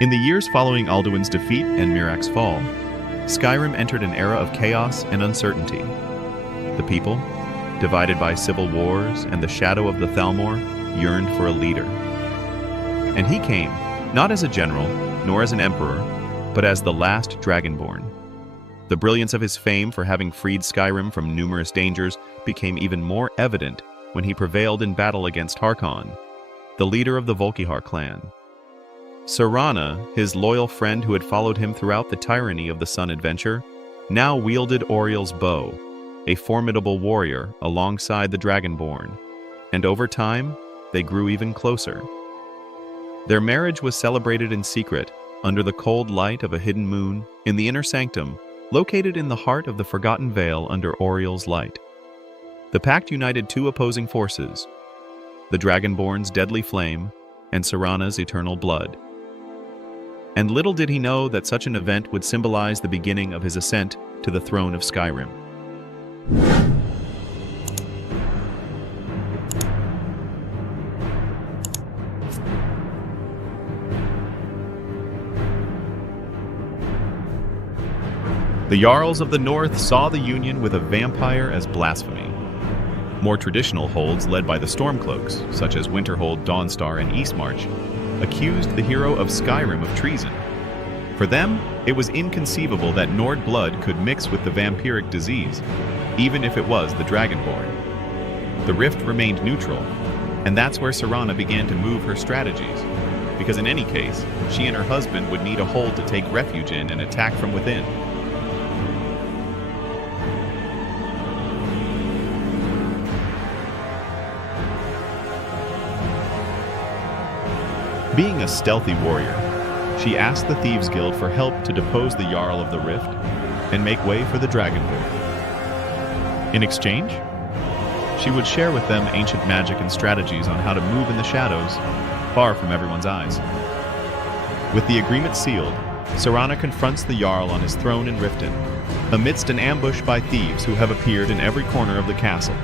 In the years following Alduin's defeat and Mirak's fall, Skyrim entered an era of chaos and uncertainty. The people, divided by civil wars and the shadow of the Thalmor, yearned for a leader. And he came, not as a general, nor as an emperor, but as the last Dragonborn. The brilliance of his fame for having freed Skyrim from numerous dangers became even more evident when he prevailed in battle against Harkon, the leader of the Volkihar clan. Serana, his loyal friend who had followed him throughout the tyranny of the Sun adventure, now wielded Oriel's bow, a formidable warrior alongside the Dragonborn, and over time, they grew even closer. Their marriage was celebrated in secret, under the cold light of a hidden moon, in the inner sanctum, located in the heart of the Forgotten Vale under Oriel's light. The pact united two opposing forces, the Dragonborn's deadly flame and Serana's eternal blood. And little did he know that such an event would symbolize the beginning of his ascent to the throne of Skyrim. The Jarls of the North saw the union with a vampire as blasphemy. More traditional holds led by the Stormcloaks, such as Winterhold, Dawnstar, and Eastmarch, accused the hero of Skyrim of treason. For them, it was inconceivable that Nord blood could mix with the vampiric disease, even if it was the Dragonborn. The rift remained neutral, and that's where Serana began to move her strategies, because in any case, she and her husband would need a hold to take refuge in and attack from within. Being a stealthy warrior, she asked the Thieves Guild for help to depose the Jarl of the Rift and make way for the Dragonborn. In exchange, she would share with them ancient magic and strategies on how to move in the shadows, far from everyone's eyes. With the agreement sealed, Serana confronts the Jarl on his throne in Riften, amidst an ambush by thieves who have appeared in every corner of the castle,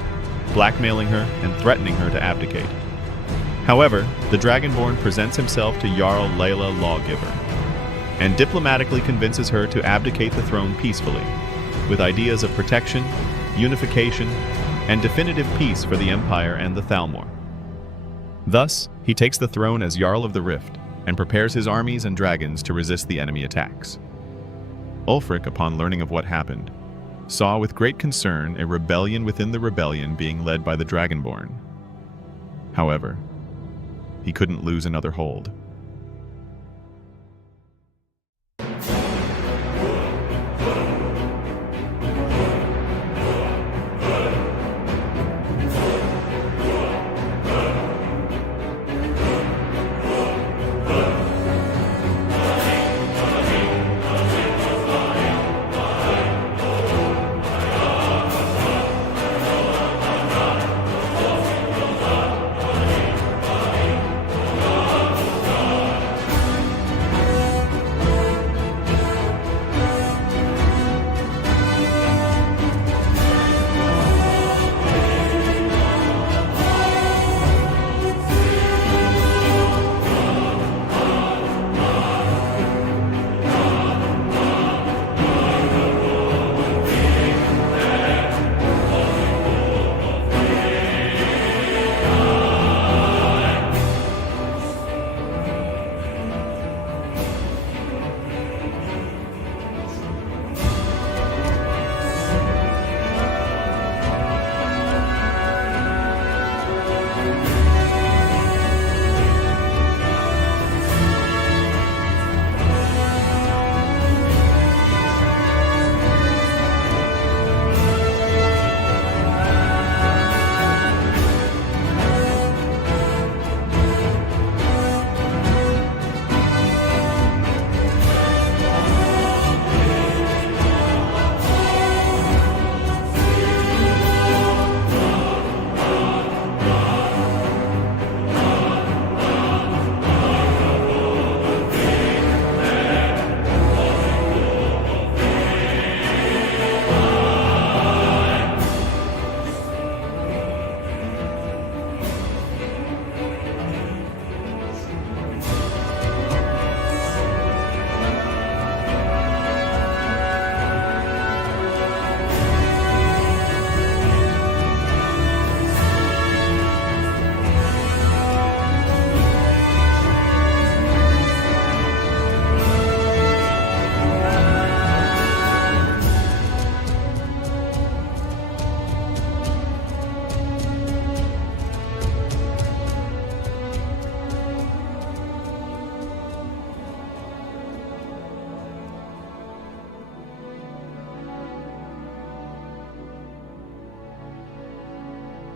blackmailing her and threatening her to abdicate. However, the Dragonborn presents himself to Jarl Layla Lawgiver, and diplomatically convinces her to abdicate the throne peacefully, with ideas of protection, unification, and definitive peace for the Empire and the Thalmor. Thus, he takes the throne as Jarl of the Rift, and prepares his armies and dragons to resist the enemy attacks. Ulfric, upon learning of what happened, saw with great concern a rebellion within the rebellion being led by the Dragonborn. However, he couldn't lose another hold.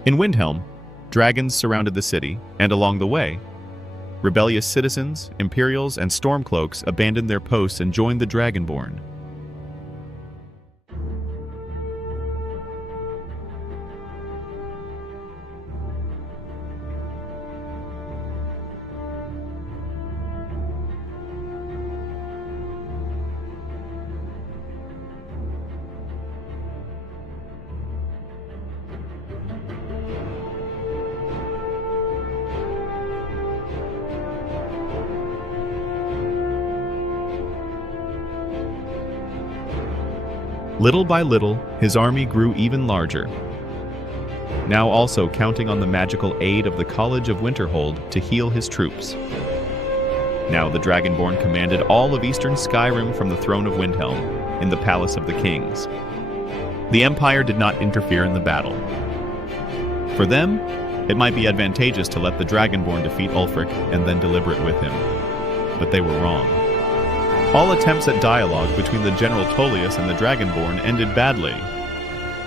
In Windhelm, dragons surrounded the city, and along the way, rebellious citizens, Imperials, and Stormcloaks abandoned their posts and joined the Dragonborn. Little by little, his army grew even larger, now also counting on the magical aid of the College of Winterhold to heal his troops. Now the Dragonborn commanded all of eastern Skyrim from the throne of Windhelm, in the Palace of the Kings. The Empire did not interfere in the battle. For them, it might be advantageous to let the Dragonborn defeat Ulfric and then deliberate with him. But they were wrong. All attempts at dialogue between the General Tullius and the Dragonborn ended badly.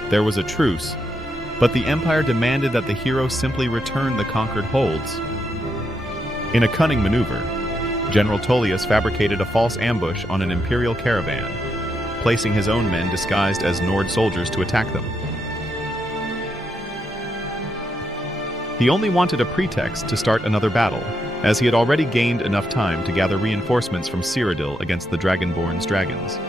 There was a truce, but the Empire demanded that the hero simply return the conquered holds. In a cunning maneuver, General Tullius fabricated a false ambush on an Imperial caravan, placing his own men disguised as Nord soldiers to attack them. He only wanted a pretext to start another battle, as he had already gained enough time to gather reinforcements from Cyrodiil against the Dragonborn's dragons.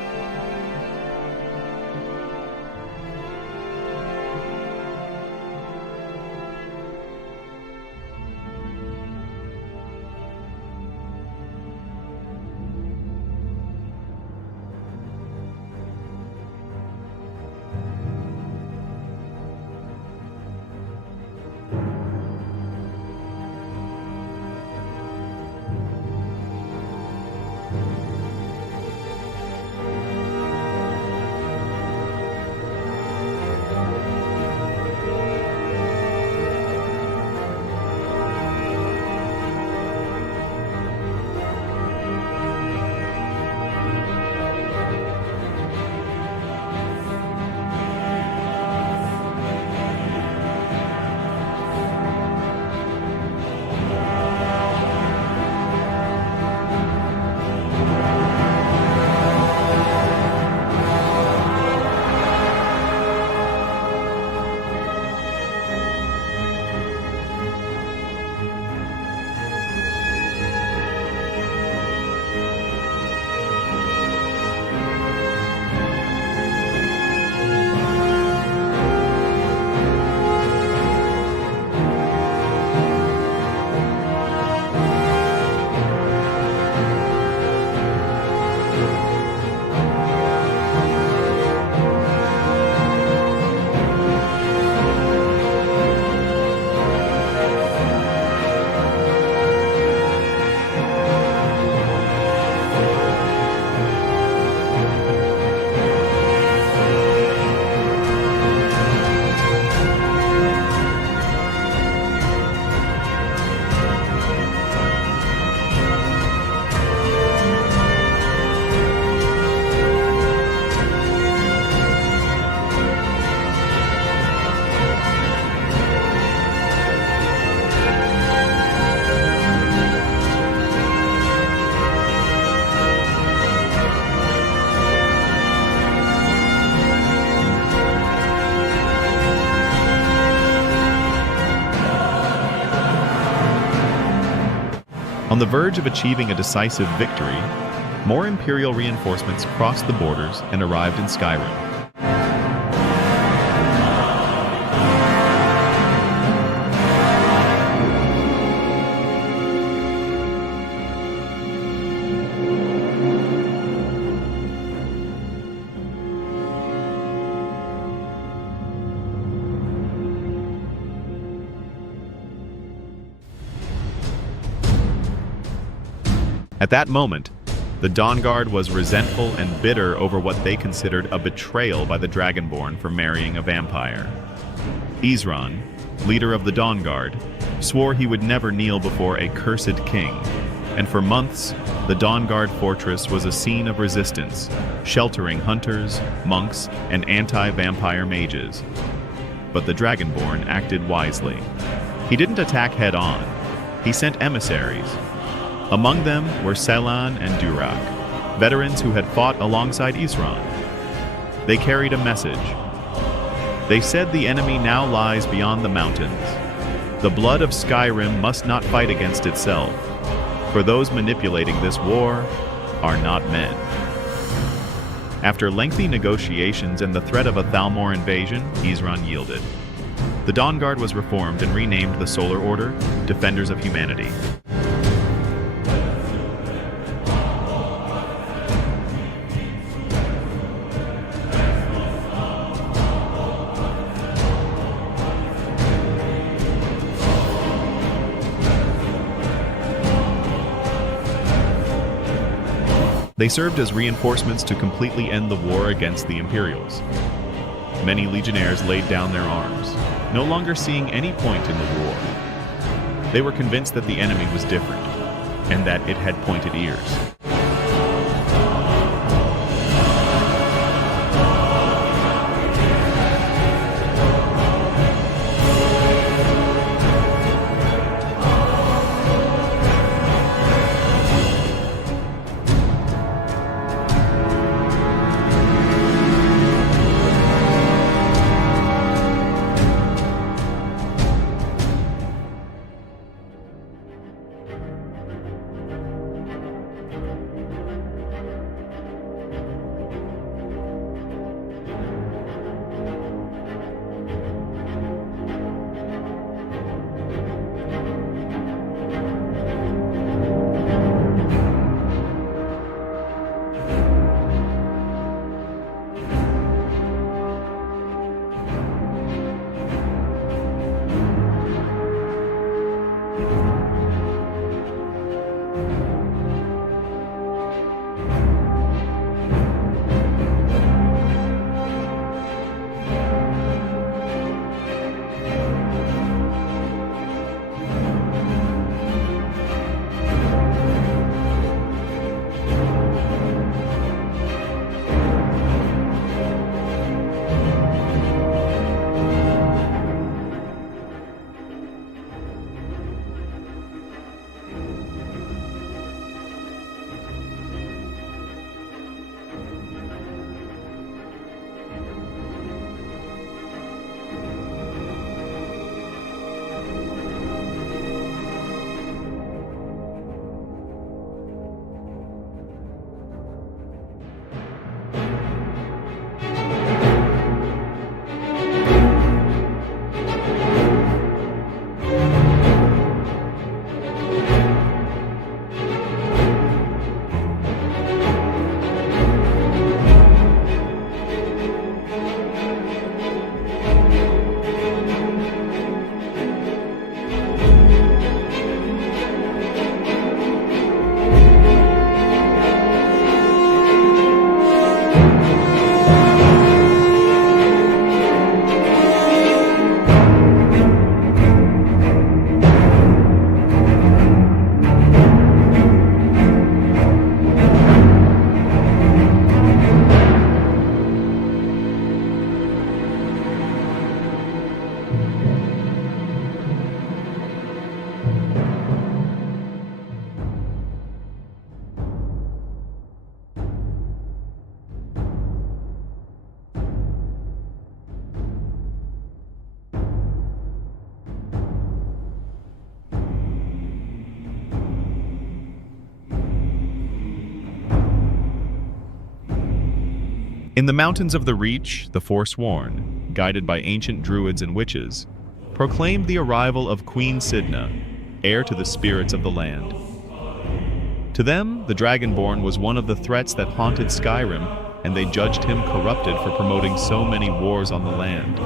On the verge of achieving a decisive victory, more Imperial reinforcements crossed the borders and arrived in Skyrim. At that moment, the Dawnguard was resentful and bitter over what they considered a betrayal by the Dragonborn for marrying a vampire. Isran, leader of the Dawnguard, swore he would never kneel before a cursed king, and for months, the Dawnguard fortress was a scene of resistance, sheltering hunters, monks, and anti-vampire mages. But the Dragonborn acted wisely. He didn't attack head-on. He sent emissaries. Among them were Selan and Durak, veterans who had fought alongside Isran. They carried a message. They said the enemy now lies beyond the mountains. The blood of Skyrim must not fight against itself, for those manipulating this war are not men. After lengthy negotiations and the threat of a Thalmor invasion, Isran yielded. The Dawnguard was reformed and renamed the Solar Order, Defenders of Humanity. They served as reinforcements to completely end the war against the Imperials. Many legionnaires laid down their arms, no longer seeing any point in the war. They were convinced that the enemy was different, and that it had pointed ears. In the mountains of the Reach, the Forsworn, guided by ancient druids and witches, proclaimed the arrival of Queen Sidna, heir to the spirits of the land. To them, the Dragonborn was one of the threats that haunted Skyrim, and they judged him corrupted for promoting so many wars on the land.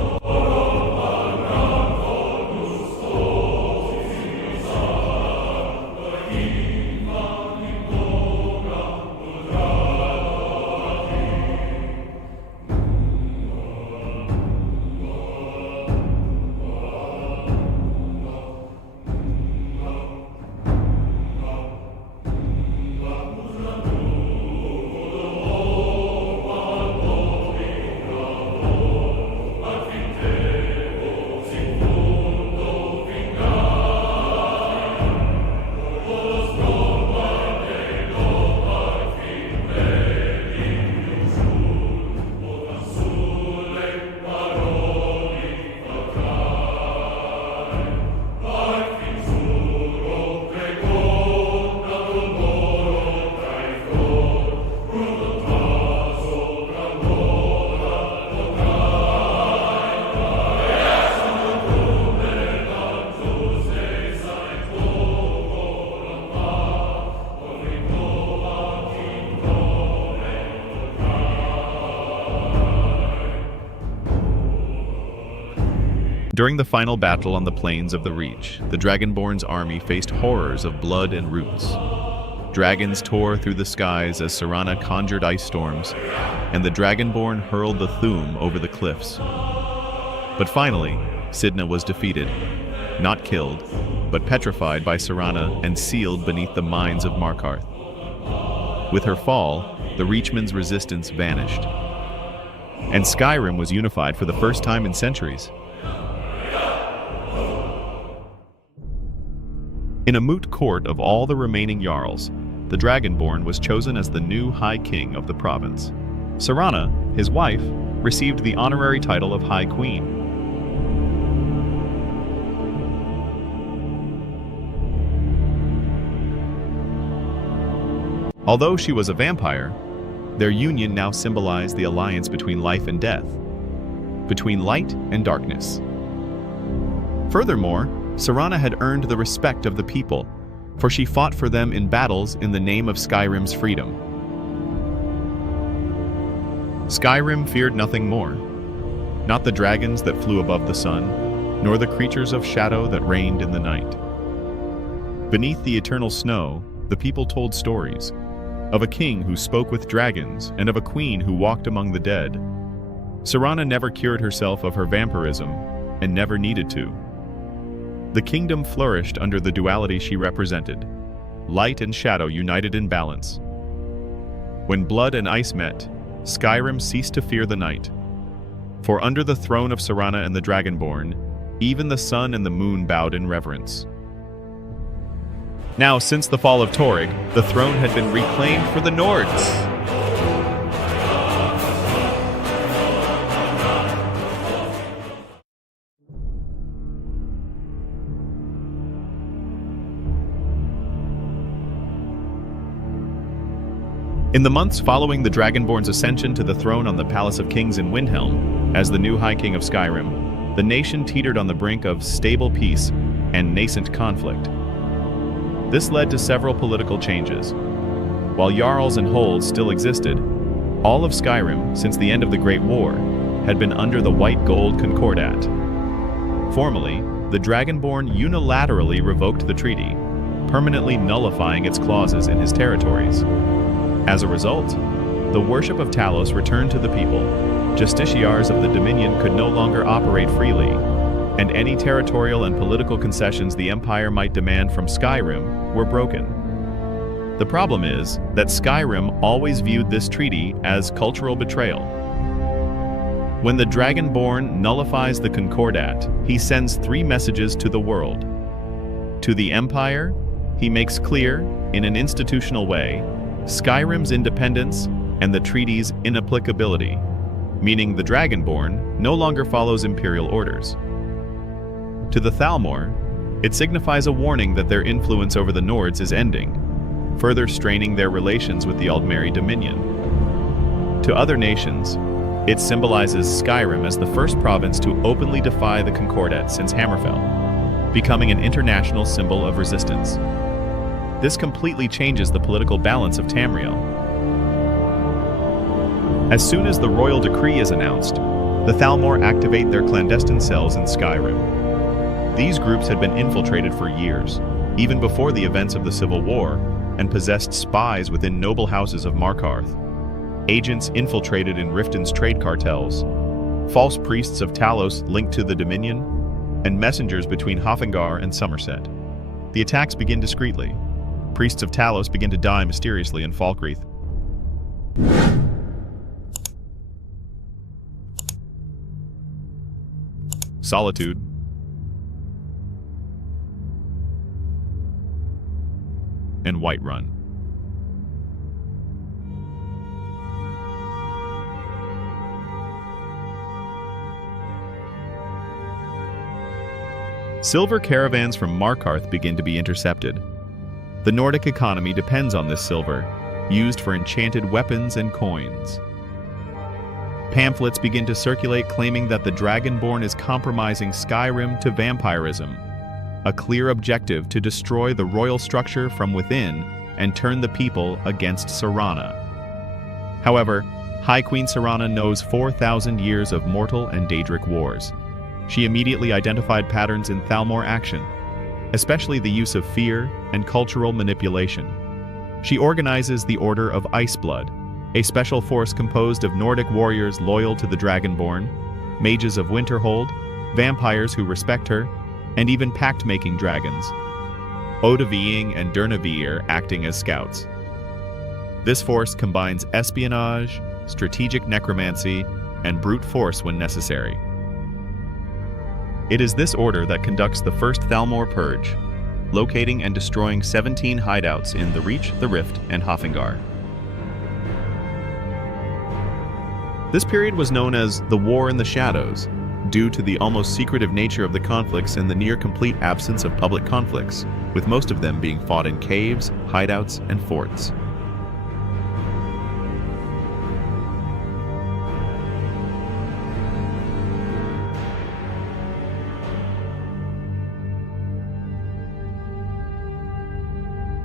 During the final battle on the plains of the Reach, the Dragonborn's army faced horrors of blood and roots. Dragons tore through the skies as Serana conjured ice storms, and the Dragonborn hurled the Thuum over the cliffs. But finally, Cidhna was defeated, not killed, but petrified by Serana and sealed beneath the mines of Markarth. With her fall, the Reachmen's resistance vanished, and Skyrim was unified for the first time in centuries. In a moot court of all the remaining Jarls, the Dragonborn was chosen as the new High King of the province. Serana, his wife, received the honorary title of High Queen. Although she was a vampire, their union now symbolized the alliance between life and death, between light and darkness. Furthermore, Serana had earned the respect of the people, for she fought for them in battles in the name of Skyrim's freedom. Skyrim feared nothing more, not the dragons that flew above the sun, nor the creatures of shadow that reigned in the night. Beneath the eternal snow, the people told stories, of a king who spoke with dragons and of a queen who walked among the dead. Serana never cured herself of her vampirism, and never needed to. The kingdom flourished under the duality she represented, light and shadow united in balance. When blood and ice met, Skyrim ceased to fear the night. For under the throne of Serana and the Dragonborn, even the sun and the moon bowed in reverence. Now, since the fall of Torrig, the throne had been reclaimed for the Nords. In the months following the Dragonborn's ascension to the throne on the Palace of Kings in Windhelm, as the new High King of Skyrim, the nation teetered on the brink of stable peace and nascent conflict. This led to several political changes. While Jarls and Holds still existed, all of Skyrim, since the end of the Great War, had been under the White Gold Concordat. Formally, the Dragonborn unilaterally revoked the treaty, permanently nullifying its clauses in his territories. As a result, the worship of Talos returned to the people, justiciars of the Dominion could no longer operate freely, and any territorial and political concessions the Empire might demand from Skyrim were broken. The problem is that Skyrim always viewed this treaty as cultural betrayal. When the Dragonborn nullifies the Concordat, he sends 3 messages to the world. To the Empire, he makes clear, in an institutional way, Skyrim's independence and the treaty's inapplicability, meaning the Dragonborn no longer follows imperial orders. To the Thalmor, it signifies a warning that their influence over the Nords is ending, further straining their relations with the Aldmeri Dominion. To other nations, it symbolizes Skyrim as the first province to openly defy the Concordat since Hammerfell, becoming an international symbol of resistance. This completely changes the political balance of Tamriel. As soon as the royal decree is announced, the Thalmor activate their clandestine cells in Skyrim. These groups had been infiltrated for years, even before the events of the Civil War, and possessed spies within noble houses of Markarth, agents infiltrated in Riften's trade cartels, false priests of Talos linked to the Dominion, and messengers between Hofengar and Somerset. The attacks begin discreetly. Priests of Talos begin to die mysteriously in Falkreath. Solitude. And Whiterun. Silver caravans from Markarth begin to be intercepted. The Nordic economy depends on this silver, used for enchanted weapons and coins. Pamphlets begin to circulate claiming that the Dragonborn is compromising Skyrim to vampirism, a clear objective to destroy the royal structure from within and turn the people against Serana. However, High Queen Serana knows 4,000 years of mortal and Daedric wars. She immediately identified patterns in Thalmor action, especially the use of fear and cultural manipulation. She organizes the Order of Iceblood, a special force composed of Nordic warriors loyal to the Dragonborn, mages of Winterhold, vampires who respect her, and even pact-making dragons, Odaviing and Durnavier acting as scouts. This force combines espionage, strategic necromancy, and brute force when necessary. It is this order that conducts the first Thalmor Purge, locating and destroying 17 hideouts in the Reach, the Rift, and Hofengar. This period was known as the War in the Shadows, due to the almost secretive nature of the conflicts and the near-complete absence of public conflicts, with most of them being fought in caves, hideouts, and forts.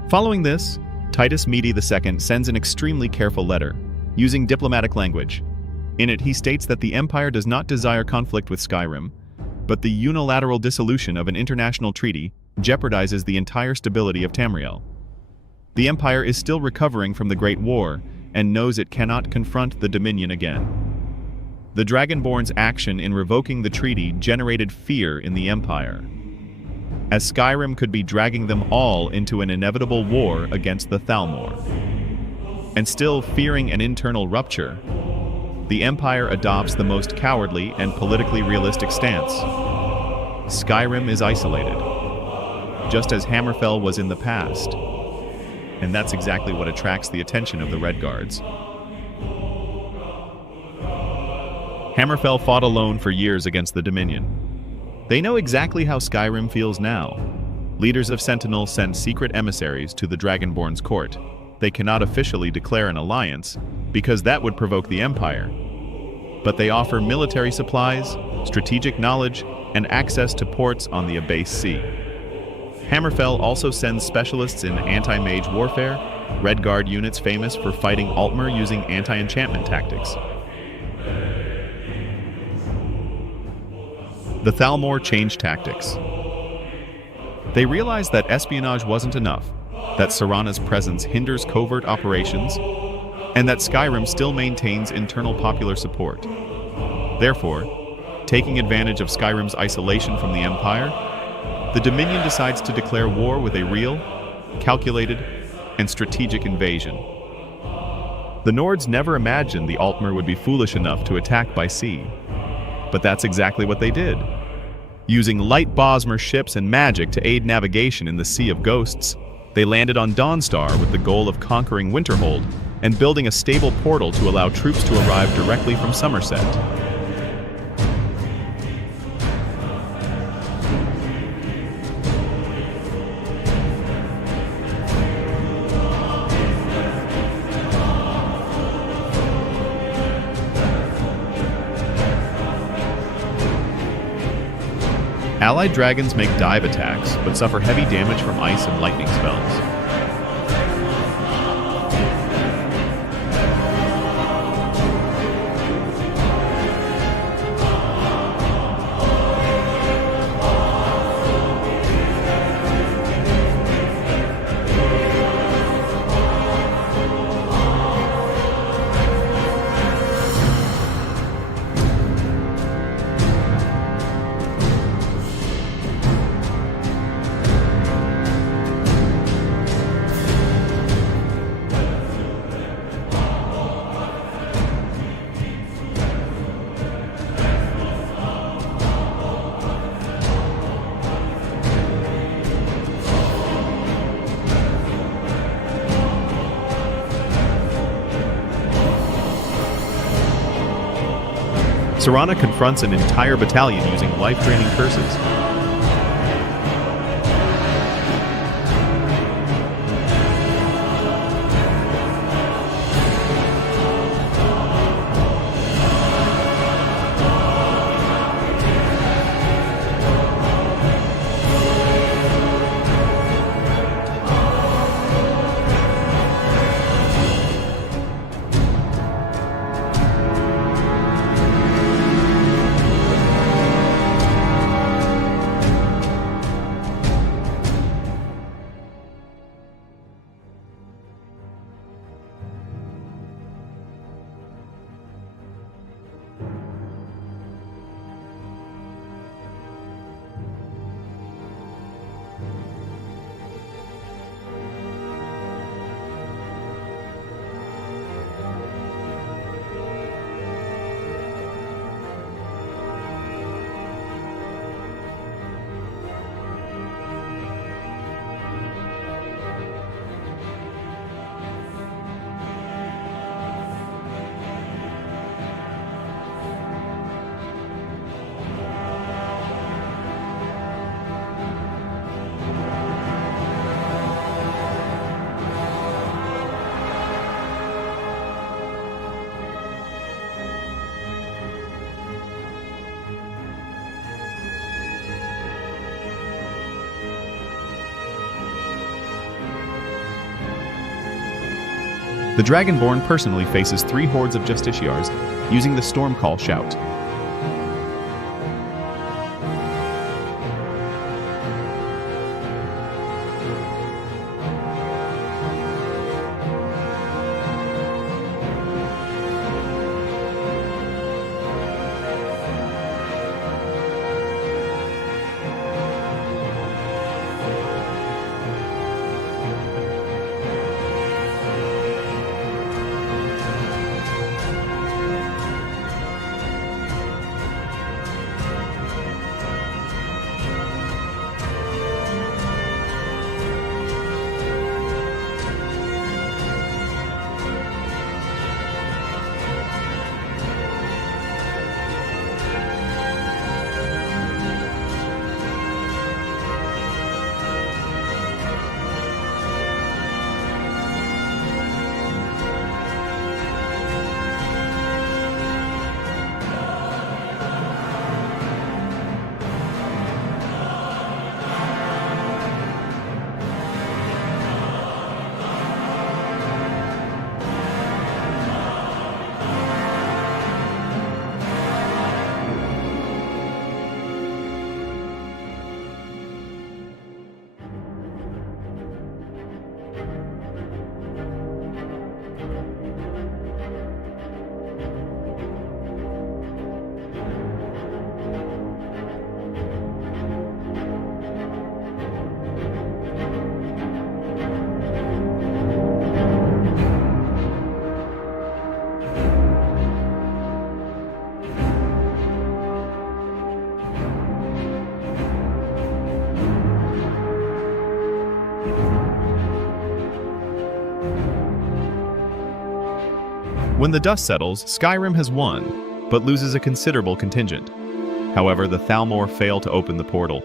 Following this, Titus Medi II sends an extremely careful letter, using diplomatic language. In it, he states that the Empire does not desire conflict with Skyrim, but the unilateral dissolution of an international treaty jeopardizes the entire stability of Tamriel. The Empire is still recovering from the Great War and knows it cannot confront the Dominion again. The Dragonborn's action in revoking the treaty generated fear in the Empire, as Skyrim could be dragging them all into an inevitable war against the Thalmor. And still fearing an internal rupture, the Empire adopts the most cowardly and politically realistic stance. Skyrim is isolated, just as Hammerfell was in the past. And that's exactly what attracts the attention of the Red Guards. Hammerfell fought alone for years against the Dominion. They know exactly how Skyrim feels now. Leaders of Sentinel send secret emissaries to the Dragonborn's court. They cannot officially declare an alliance, because that would provoke the Empire. But they offer military supplies, strategic knowledge, and access to ports on the Abyss Sea. Hammerfell also sends specialists in anti-mage warfare, Red Guard units famous for fighting Altmer using anti-enchantment tactics. The Thalmor changed tactics. They realized that espionage wasn't enough, that Serana's presence hinders covert operations, and that Skyrim still maintains internal popular support. Therefore, taking advantage of Skyrim's isolation from the Empire, the Dominion decides to declare war with a real, calculated, and strategic invasion. The Nords never imagined the Altmer would be foolish enough to attack by sea, but that's exactly what they did. Using light Bosmer ships and magic to aid navigation in the Sea of Ghosts, they landed on Dawnstar with the goal of conquering Winterhold and building a stable portal to allow troops to arrive directly from Somerset. Allied dragons make dive attacks, but suffer heavy damage from ice and lightning spells. Serana confronts an entire battalion using life-draining curses. The Dragonborn personally faces 3 hordes of Justiciars using the Stormcall shout. When the dust settles, Skyrim has won, but loses a considerable contingent. However, the Thalmor fail to open the portal.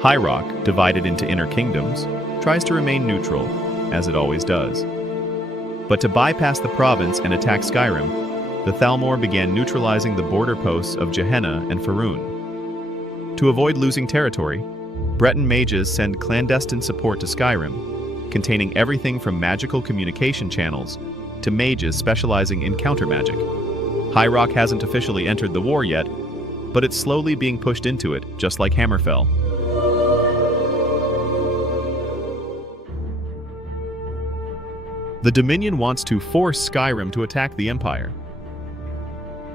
High Rock, divided into inner kingdoms, tries to remain neutral, as it always does. But to bypass the province and attack Skyrim, the Thalmor began neutralizing the border posts of Gehenna and Faerun. To avoid losing territory, Breton mages send clandestine support to Skyrim, containing everything from magical communication channels to mages specializing in counter magic. High Rock hasn't officially entered the war yet, but it's slowly being pushed into it, just like Hammerfell. The Dominion wants to force Skyrim to attack the Empire.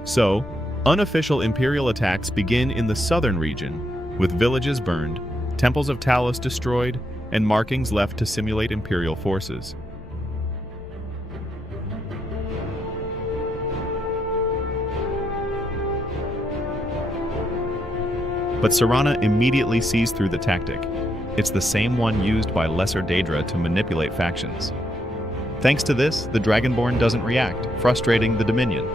So, unofficial Imperial attacks begin in the southern region, with villages burned, temples of Talos destroyed, and markings left to simulate Imperial forces. But Serana immediately sees through the tactic. It's the same one used by Lesser Daedra to manipulate factions. Thanks to this, the Dragonborn doesn't react, frustrating the Dominion.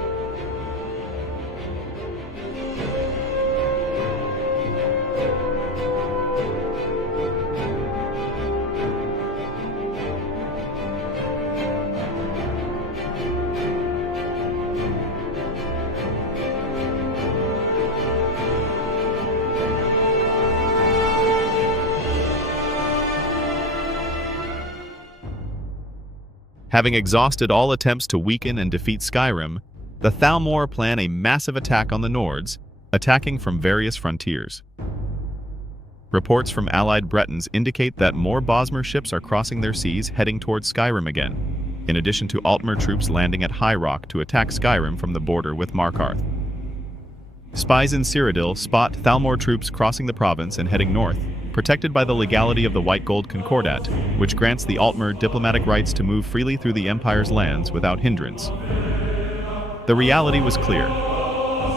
Having exhausted all attempts to weaken and defeat Skyrim, the Thalmor plan a massive attack on the Nords, attacking from various frontiers. Reports from allied Bretons indicate that more Bosmer ships are crossing their seas heading towards Skyrim again, in addition to Altmer troops landing at High Rock to attack Skyrim from the border with Markarth. Spies in Cyrodiil spot Thalmor troops crossing the province and heading north, protected by the legality of the White Gold Concordat, which grants the Altmer diplomatic rights to move freely through the Empire's lands without hindrance. The reality was clear.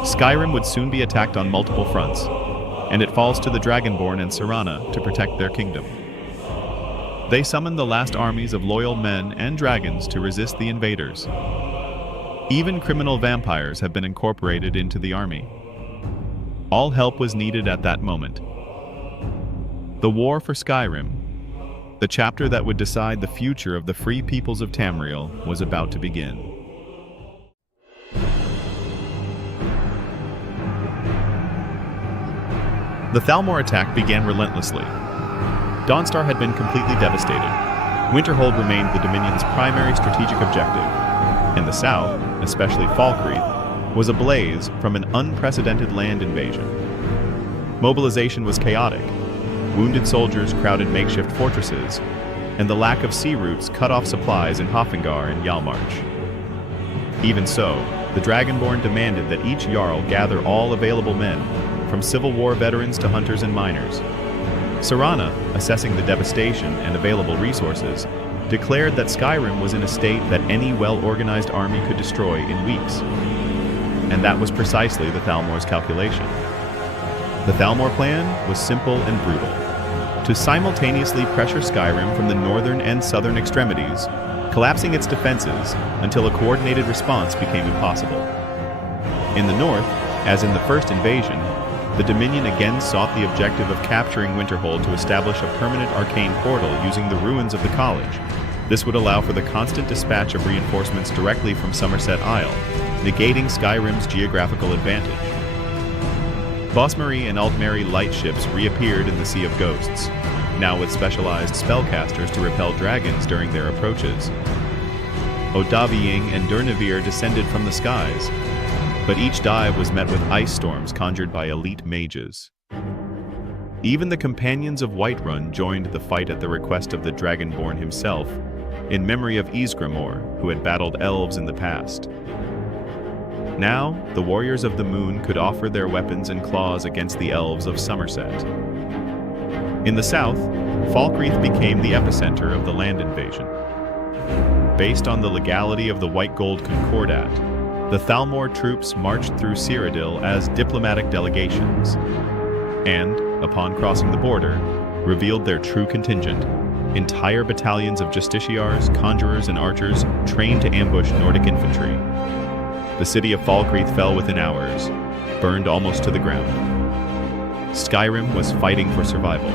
Skyrim would soon be attacked on multiple fronts, and it falls to the Dragonborn and Serana to protect their kingdom. They summon the last armies of loyal men and dragons to resist the invaders. Even criminal vampires have been incorporated into the army. All help was needed at that moment. The war for Skyrim, the chapter that would decide the future of the free peoples of Tamriel, was about to begin. The Thalmor attack began relentlessly. Dawnstar had been completely devastated. Winterhold remained the Dominion's primary strategic objective, and the south, especially Falkreath, was ablaze from an unprecedented land invasion. Mobilization was chaotic. Wounded soldiers crowded makeshift fortresses, and the lack of sea routes cut off supplies in Hofengar and Yalmarch. Even so, the Dragonborn demanded that each Jarl gather all available men, from Civil War veterans to hunters and miners. Serana, assessing the devastation and available resources, declared that Skyrim was in a state that any well-organized army could destroy in weeks. And that was precisely the Thalmor's calculation. The Thalmor plan was simple and brutal: to simultaneously pressure Skyrim from the northern and southern extremities, collapsing its defenses until a coordinated response became impossible. In the north, as in the first invasion, the Dominion again sought the objective of capturing Winterhold to establish a permanent arcane portal using the ruins of the college. This would allow for the constant dispatch of reinforcements directly from Somerset Isle, negating Skyrim's geographical advantage. Bosmary and Altmary light ships reappeared in the Sea of Ghosts, now with specialized spellcasters to repel dragons during their approaches. Odaviing and Durnavir descended from the skies, but each dive was met with ice storms conjured by elite mages. Even the companions of Whiterun joined the fight at the request of the Dragonborn himself, in memory of Ysgramor, who had battled elves in the past. Now, the warriors of the moon could offer their weapons and claws against the elves of Somerset. In the south, Falkreath became the epicenter of the land invasion. Based on the legality of the White Gold Concordat, the Thalmor troops marched through Cyrodiil as diplomatic delegations, and, upon crossing the border, revealed their true contingent: entire battalions of justiciars, conjurers, and archers trained to ambush Nordic infantry. The city of Falkreath fell within hours, burned almost to the ground. Skyrim was fighting for survival.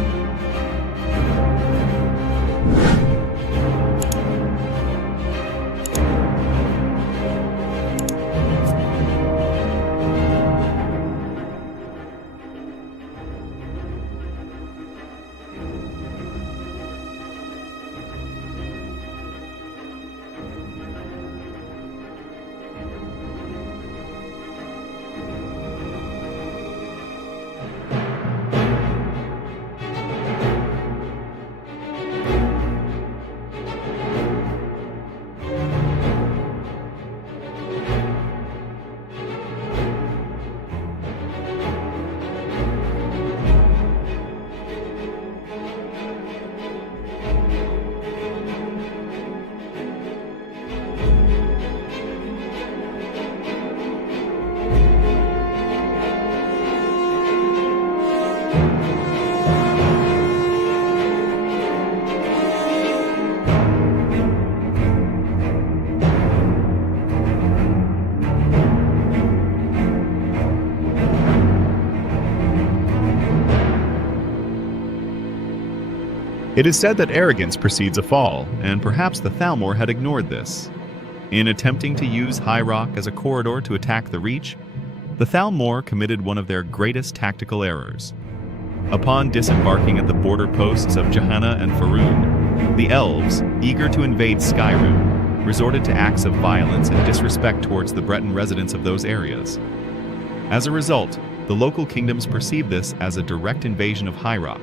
It is said that arrogance precedes a fall, and perhaps the Thalmor had ignored this. In attempting to use High Rock as a corridor to attack the Reach, the Thalmor committed one of their greatest tactical errors. Upon disembarking at the border posts of Johanna and Faerun, the elves, eager to invade Skyrim, resorted to acts of violence and disrespect towards the Breton residents of those areas. As a result, the local kingdoms perceived this as a direct invasion of High Rock,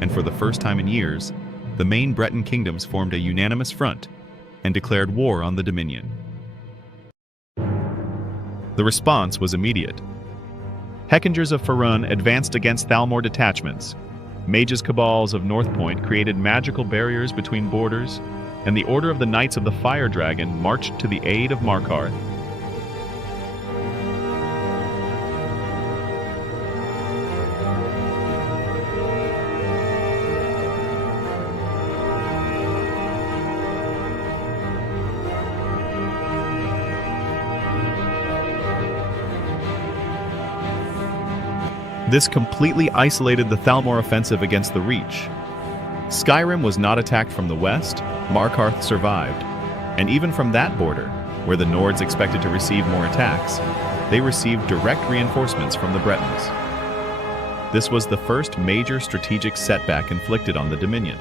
and for the first time in years, the main Breton kingdoms formed a unanimous front and declared war on the Dominion. The response was immediate. Heckingers of Faerun advanced against Thalmor detachments. Mages' cabals of Northpoint created magical barriers between borders, and the Order of the Knights of the Fire Dragon marched to the aid of Markarth. This completely isolated the Thalmor offensive against the Reach. Skyrim was not attacked from the west, Markarth survived, and even from that border, where the Nords expected to receive more attacks, they received direct reinforcements from the Bretons. This was the first major strategic setback inflicted on the Dominion.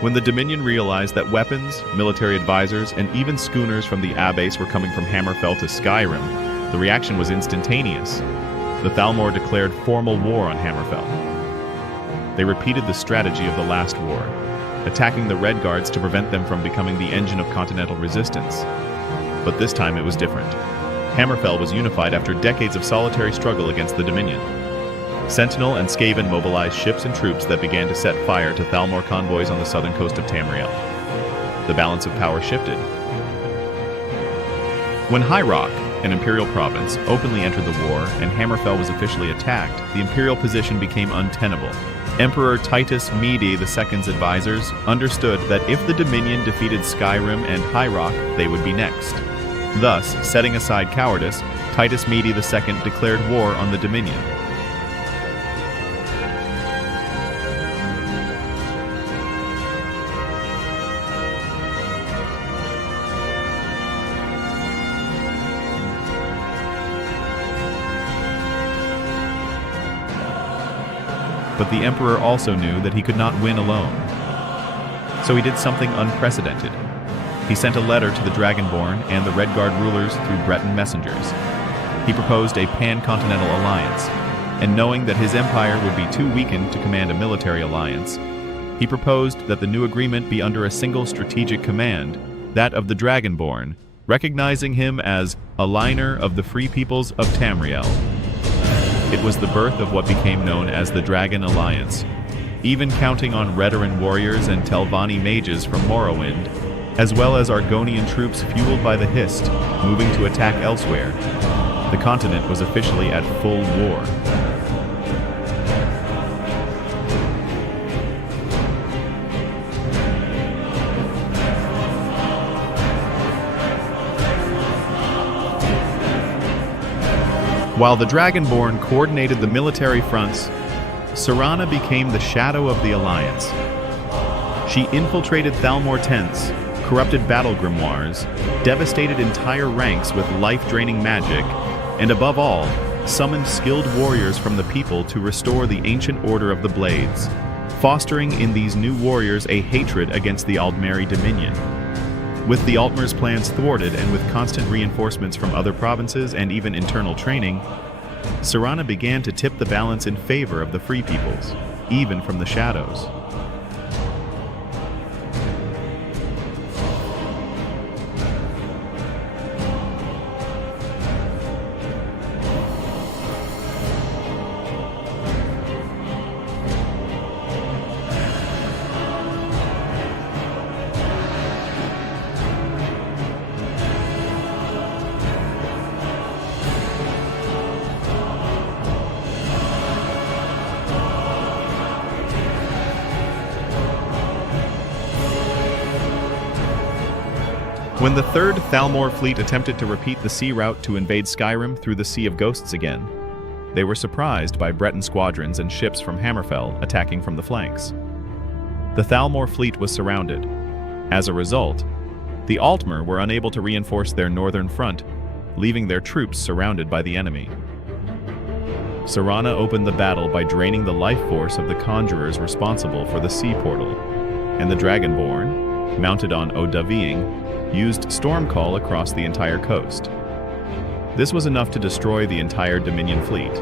When the Dominion realized that weapons, military advisors, and even schooners from the Abbase were coming from Hammerfell to Skyrim, the reaction was instantaneous. The Thalmor declared formal war on Hammerfell. They repeated the strategy of the last war, attacking the Red Guards to prevent them from becoming the engine of continental resistance. But this time it was different. Hammerfell was unified after decades of solitary struggle against the Dominion. Sentinel and Skaven mobilized ships and troops that began to set fire to Thalmor convoys on the southern coast of Tamriel. The balance of power shifted. When High Rock, an imperial province, openly entered the war and Hammerfell was officially attacked, the imperial position became untenable. Emperor Titus Mede II's advisors understood that if the Dominion defeated Skyrim and High Rock, they would be next. Thus, setting aside cowardice, Titus Mede II declared war on the Dominion. But the Emperor also knew that he could not win alone. So he did something unprecedented. He sent a letter to the Dragonborn and the Redguard rulers through Breton messengers. He proposed a pan-continental alliance, and knowing that his empire would be too weakened to command a military alliance, he proposed that the new agreement be under a single strategic command, that of the Dragonborn, recognizing him as aligner of the free peoples of Tamriel. It was the birth of what became known as the Dragon Alliance, even counting on Redoran warriors and Telvanni mages from Morrowind, as well as Argonian troops fueled by the Hist, moving to attack elsewhere. The continent was officially at full war. While the Dragonborn coordinated the military fronts, Serana became the shadow of the alliance. She infiltrated Thalmor tents, corrupted battle grimoires, devastated entire ranks with life-draining magic, and above all, summoned skilled warriors from the people to restore the ancient order of the Blades, fostering in these new warriors a hatred against the Aldmeri Dominion. With the Altmer's plans thwarted and with constant reinforcements from other provinces and even internal training, Serana began to tip the balance in favor of the Free Peoples, even from the shadows. When the Third Thalmor fleet attempted to repeat the sea route to invade Skyrim through the Sea of Ghosts again, they were surprised by Breton squadrons and ships from Hammerfell attacking from the flanks. The Thalmor fleet was surrounded. As a result, the Altmer were unable to reinforce their northern front, leaving their troops surrounded by the enemy. Serana opened the battle by draining the life force of the conjurers responsible for the sea portal, and the Dragonborn, mounted on Odaviing, used Stormcall across the entire coast. This was enough to destroy the entire Dominion fleet,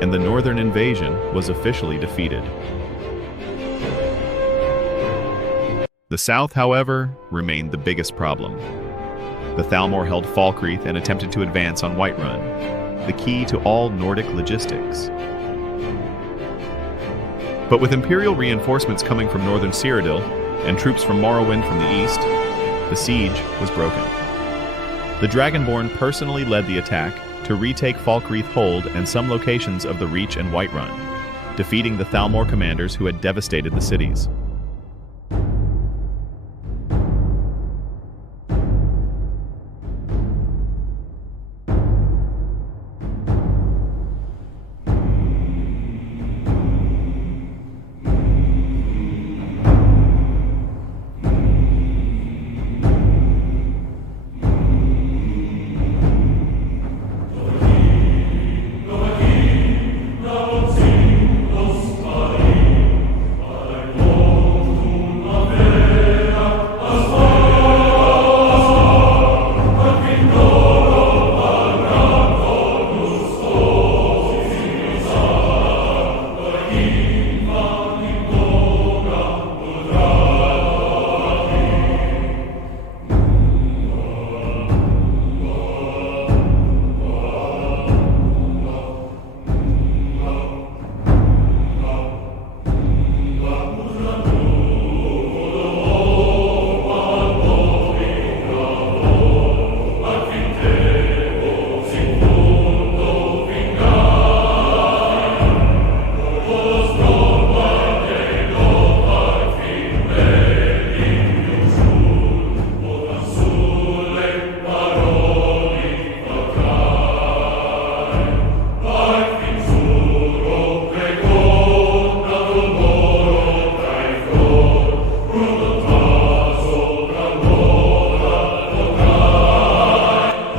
and the northern invasion was officially defeated. The south, however, remained the biggest problem. The Thalmor held Falkreath and attempted to advance on Whiterun, the key to all Nordic logistics. But with Imperial reinforcements coming from northern Cyrodiil and troops from Morrowind from the east, the siege was broken. The Dragonborn personally led the attack to retake Falkreath Hold and some locations of the Reach and Whiterun, defeating the Thalmor commanders who had devastated the cities.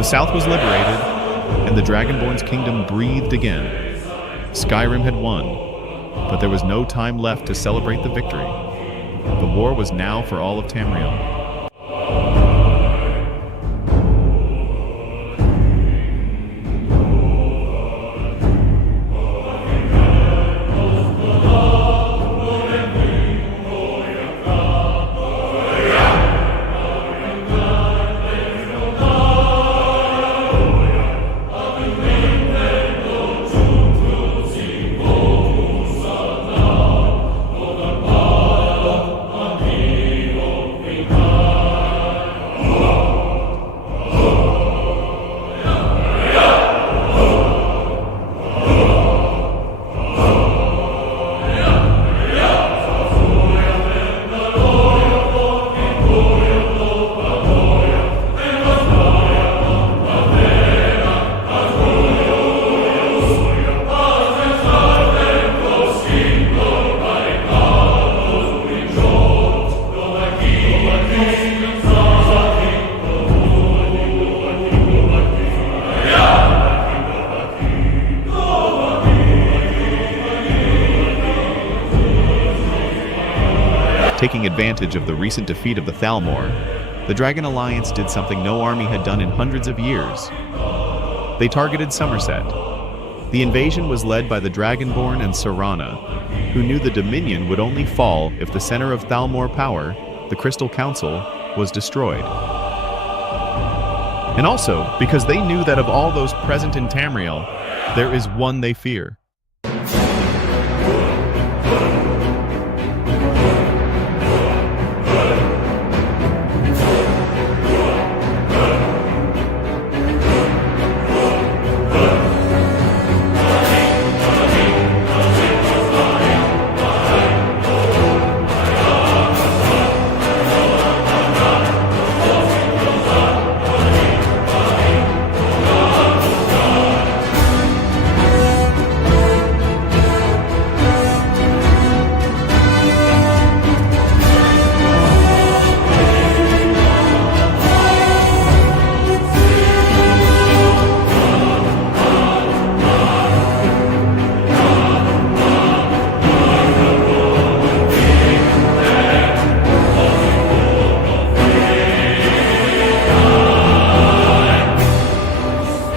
south was liberated, and the Dragonborn's kingdom breathed again. Skyrim had won, but there was no time left to celebrate the victory. The war was now for all of Tamriel. Taking advantage of the recent defeat of the Thalmor, the Dragon Alliance did something no army had done in hundreds of years. They targeted Somerset. The invasion was led by the Dragonborn and Serana, who knew the Dominion would only fall if the center of Thalmor power, the Crystal Council, was destroyed. And also because they knew that of all those present in Tamriel, there is one they fear.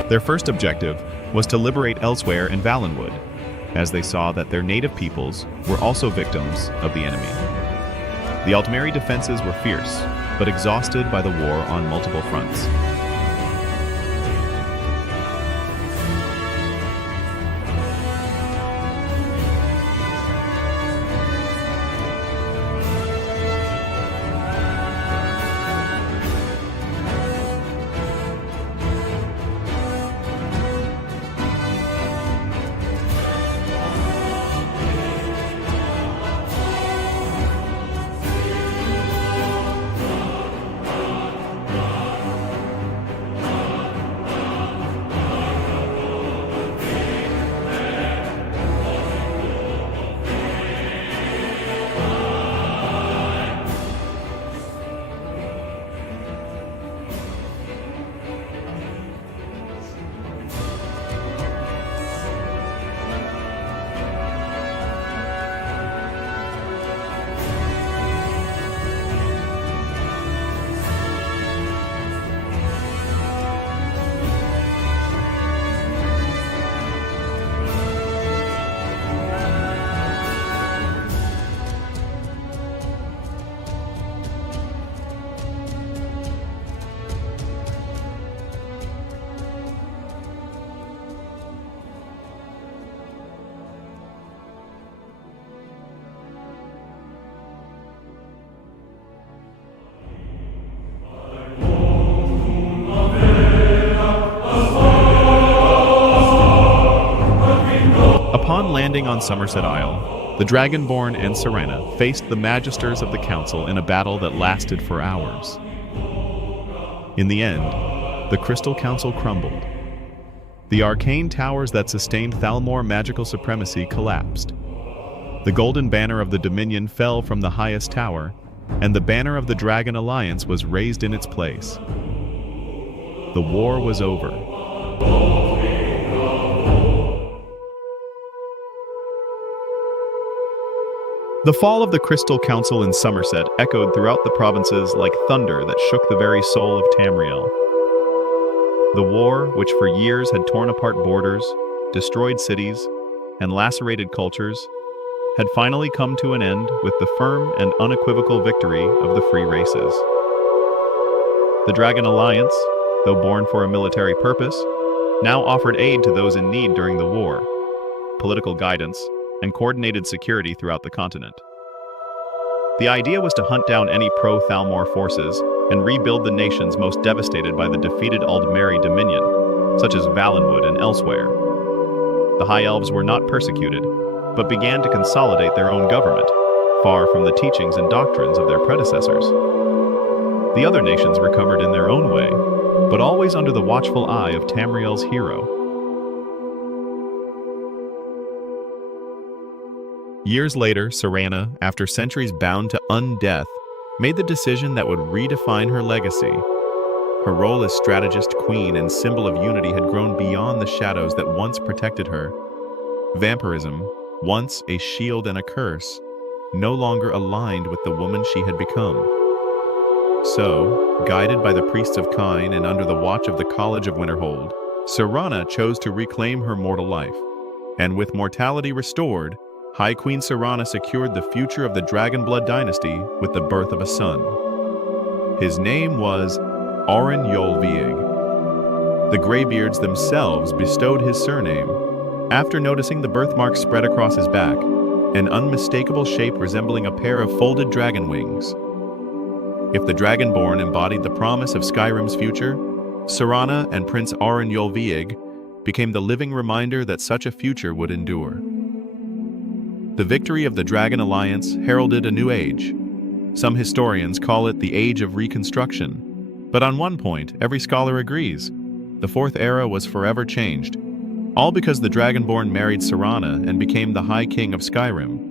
Their first objective was to liberate Elsewhere and Valenwood, as they saw that their native peoples were also victims of the enemy. The Altmeri defenses were fierce, but exhausted by the war on multiple fronts. Upon landing on Somerset Isle, the Dragonborn and Serana faced the Magisters of the Council in a battle that lasted for hours. In the end, the Crystal Council crumbled. The arcane towers that sustained Thalmor magical supremacy collapsed. The golden banner of the Dominion fell from the highest tower, and the banner of the Dragon Alliance was raised in its place. The war was over. The fall of the Crystal Council in Somerset echoed throughout the provinces like thunder that shook the very soul of Tamriel. The war, which for years had torn apart borders, destroyed cities, and lacerated cultures, had finally come to an end with the firm and unequivocal victory of the free races. The Dragon Alliance, though born for a military purpose, now offered aid to those in need during the war, political guidance, and coordinated security throughout the continent. The idea was to hunt down any pro-Thalmor forces and rebuild the nations most devastated by the defeated Aldmeri dominion, such as Valenwood and elsewhere. The High Elves were not persecuted, but began to consolidate their own government, far from the teachings and doctrines of their predecessors. The other nations recovered in their own way, but always under the watchful eye of Tamriel's hero. Years later, Serana, after centuries bound to undeath, made the decision that would redefine her legacy. Her role as strategist, queen, and symbol of unity had grown beyond the shadows that once protected her. Vampirism, once a shield and a curse, no longer aligned with the woman she had become. So, guided by the priests of Kine and under the watch of the College of Winterhold, Serana chose to reclaim her mortal life. And with mortality restored, High Queen Serana secured the future of the Dragonblood dynasty with the birth of a son. His name was Auryn Yolviig. The Greybeards themselves bestowed his surname, after noticing the birthmark spread across his back, an unmistakable shape resembling a pair of folded dragon wings. If the Dragonborn embodied the promise of Skyrim's future, Serana and Prince Auryn Yolviig became the living reminder that such a future would endure. The victory of the Dragon Alliance heralded a new age. Some historians call it the Age of Reconstruction. But on one point, every scholar agrees. The Fourth Era was forever changed, all because the Dragonborn married Serana and became the High King of Skyrim.